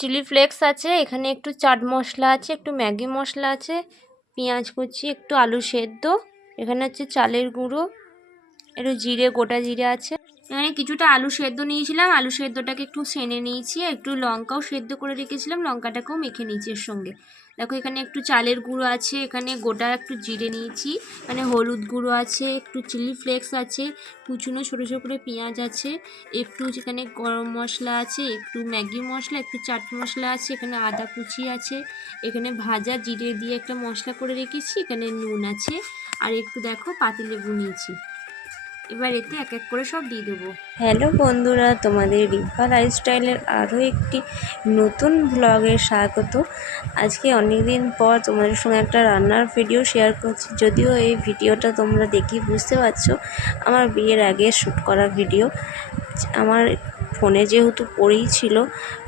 Chilli flakes আছে, এখানে একটু চাট মশলা আছে, একটু ম্যাগি মশলা আছে, পেঁয়াজ কুচি, একটু আলু সেদ্ধ, এখানে হচ্ছে চালের গুঁড়ো, একটু জিরে, গোটা জিরে আছে। এখানে কিছুটা আলু সেদ্ধ নিয়েছিলাম, আলু সেদ্ধটাকে একটু সেনে নিয়েছি, একটু লঙ্কাও সেদ্ধ করে রেখেছিলাম, লঙ্কাটাকেও মেখে নিয়েছি এর সঙ্গে। দেখো এখানে একটু চালের গুঁড়ো আছে, এখানে গোটা একটু জিরে নিয়েছি, এখানে হলুদ গুঁড়ো আছে, একটু চিলি ফ্লেক্স আছে, কুচুনো ছোটো ছোটো করে পেঁয়াজ আছে, একটু এখানে গরম মশলা আছে, একটু ম্যাগি মশলা, একটু চাট মশলা আছে, এখানে আদা কুচি আছে, এখানে ভাজা জিরে দিয়ে একটা মশলা করে রেখেছি, এখানে নুন আছে, আর একটু দেখো পাতিলেবু নিয়েছি। এবার এতে এক এক করে সব দিয়ে দেবো। হ্যালো বন্ধুরা, তোমাদের রিম্পা লাইফস্টাইলের আরও একটি নতুন ব্লগে স্বাগত। আজকে অনেক দিন পর তোমাদের সঙ্গে একটা রান্নার ভিডিও শেয়ার করছি। যদিও এই ভিডিওটা তোমরা দেখি বুঝতে পারছো আমার বিয়ের আগে শ্যুট করা ভিডিও। আমার ফোনে যেহেতু পড়েই ছিল,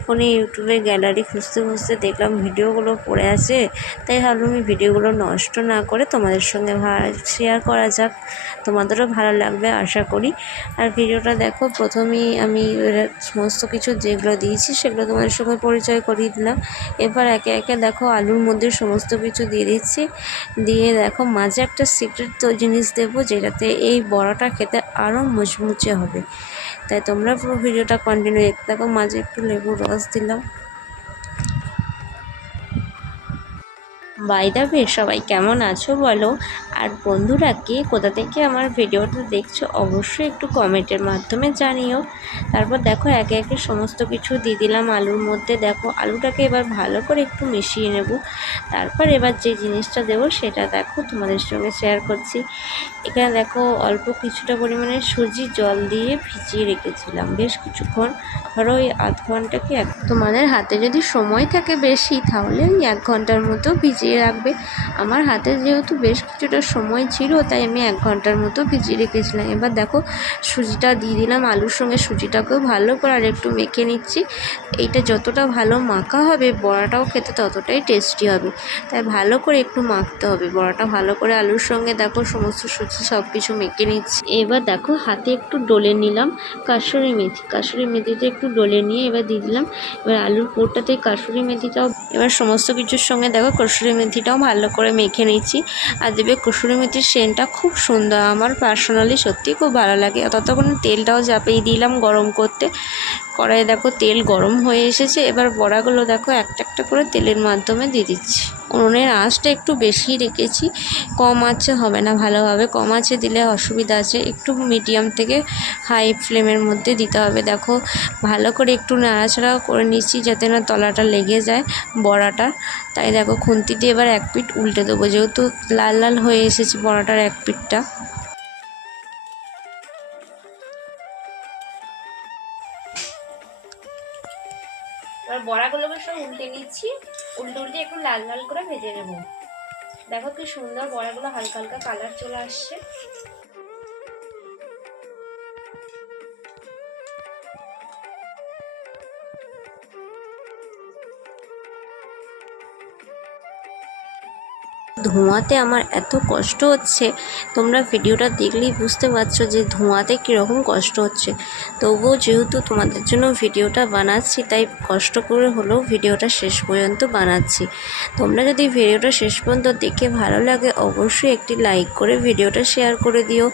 ফোনে ইউটিউবে গ্যালারি খুঁজতে খুঁজতে দেখলাম ভিডিওগুলো পড়ে আছে, তাই ভাবলাম আমি ভিডিওগুলো নষ্ট না করে তোমাদের সঙ্গে শেয়ার করা যাক, তোমাদেরও ভালো লাগবে আশা করি। আর ভিডিওটা দেখো, প্রথমেই আমি সমস্ত কিছু যেগুলো দিয়েছি সেগুলো তোমাদের সঙ্গে পরিচয় করিয়ে দিলাম। এবার একে একে দেখো আলুর মধ্যে সমস্ত কিছু দিয়ে দিচ্ছি, দিয়ে দেখো মাঝে একটা সিক্রেট জিনিস দেবো, যেটাতে এই বড়াটা খেতে আরও মুচমুচে হবে। তাই তোমরা পুরো ভিডিওটা কন্টিনিউ দেখতে থাকো। মাঝে একটু লেবুর রস দিলাম। বাই দ্য ওয়ে, সবাই কেমন আছো বলো, আর বন্ধুরা কে কোথা থেকে আমার ভিডিওটা দেখছো অবশ্যই একটু কমেন্টের মাধ্যমে জানিও। তারপর দেখো একে একে সমস্ত কিছু দিয়ে দিলাম আলুর মধ্যে। দেখো আলুটাকে এবার ভালো করে একটু মিশিয়ে নেব। তারপর এবার যে জিনিসটা দেবো সেটা দেখো তোমাদের সঙ্গে শেয়ার করছি। এখানে দেখো অল্প কিছুটা পরিমাণে সুজি জল দিয়ে ভিজিয়ে রেখেছিলাম বেশ কিছুক্ষণ, ধরো ওই আধ ঘন্টা কি তোমাদের হাতে যদি সময় থাকে বেশি তাহলে ওই 1 ঘন্টার মতো ভিজিয়ে রাখবে। আমার হাতে যেহেতু বেশ কিছুটা সময় ছিল তাই আমি 1 ঘন্টার মতো ভিজিয়ে রেখেছিলাম। এবার দেখো সুজিটা দিয়ে দিলাম আলুর সঙ্গে, সুজিটাকেও ভালো করে আর একটু মেখে নিচ্ছি। এইটা যতটা ভালো মাখা হবে বড়াটাও খেতে ততটাই টেস্টি হবে, তাই ভালো করে একটু মাখতে হবে বড়াটা ভালো করে আলুর সঙ্গে। দেখো সমস্ত সুজি সব কিছু মেখে নিচ্ছি। এবার দেখো হাতে একটু ডলে নিলাম কাসুরি মেথি, কাসুরি মেথিটা একটু ডলে নিয়ে এবার দিয়ে দিলাম। এবার আলুর পুরটাতে কাসুরি মেথিটাও, এবার সমস্ত কিছুর সঙ্গে দেখো কসুরি মেথিটাও ভালো করে মেখে নিচ্ছি। আর দেবে কসুরি মেথির সেন্টটা খুব সুন্দর, আমার পার্সোনালি সত্যি খুব ভালো লাগে। ততক্ষণে তেলটাও চাপিয়ে দিলাম গরম করতে। কড়াইয়ে দেখো তেল গরম হয়ে এসেছে, এবার বড়াগুলো দেখো একটা একটা করে তেলের মাধ্যমে দিয়ে দিচ্ছি। উনুনের আঁচটা একটু বেশি রেখেছি, কম আঁচে হবে না ভালোভাবে, কম আঁচে দিলে অসুবিধা আছে, একটু মিডিয়াম থেকে হাই ফ্লেমের মধ্যে দিতে হবে। দেখো ভালো করে একটু নাড়াচাড়া করে নিচ্ছি যাতে না তলাটা লেগে যায় বড়াটা। তাই দেখো খুন্তি দিয়ে এবার এক পিঠ উল্টে দেবো, যেহেতু লাল লাল হয়ে এসেছে বড়াটার এক পিঠটা। এবার বড়াগুলোকে সব উল্টে নিচ্ছি, উল্টে উল্টে একটু লাল লাল করে ভেজে নেবো। দেখো কি সুন্দর বড়াগুলো হালকা হালকা কালার চলে আসছে। ধোঁয়াতে আমার এত কষ্ট হচ্ছে, তোমরা ভিডিওটা দেখলেই বুঝতে পারছো যে ধোঁয়াতে কীরকম কষ্ট হচ্ছে। তবুও যেহেতু তোমাদের জন্য ভিডিওটা বানাচ্ছি তাই কষ্ট করে হলেও ভিডিওটা শেষ পর্যন্ত বানাচ্ছি। তোমরা যদি ভিডিওটা শেষ পর্যন্ত দেখে ভালো লাগে অবশ্যই একটি লাইক করে ভিডিওটা শেয়ার করে দিও।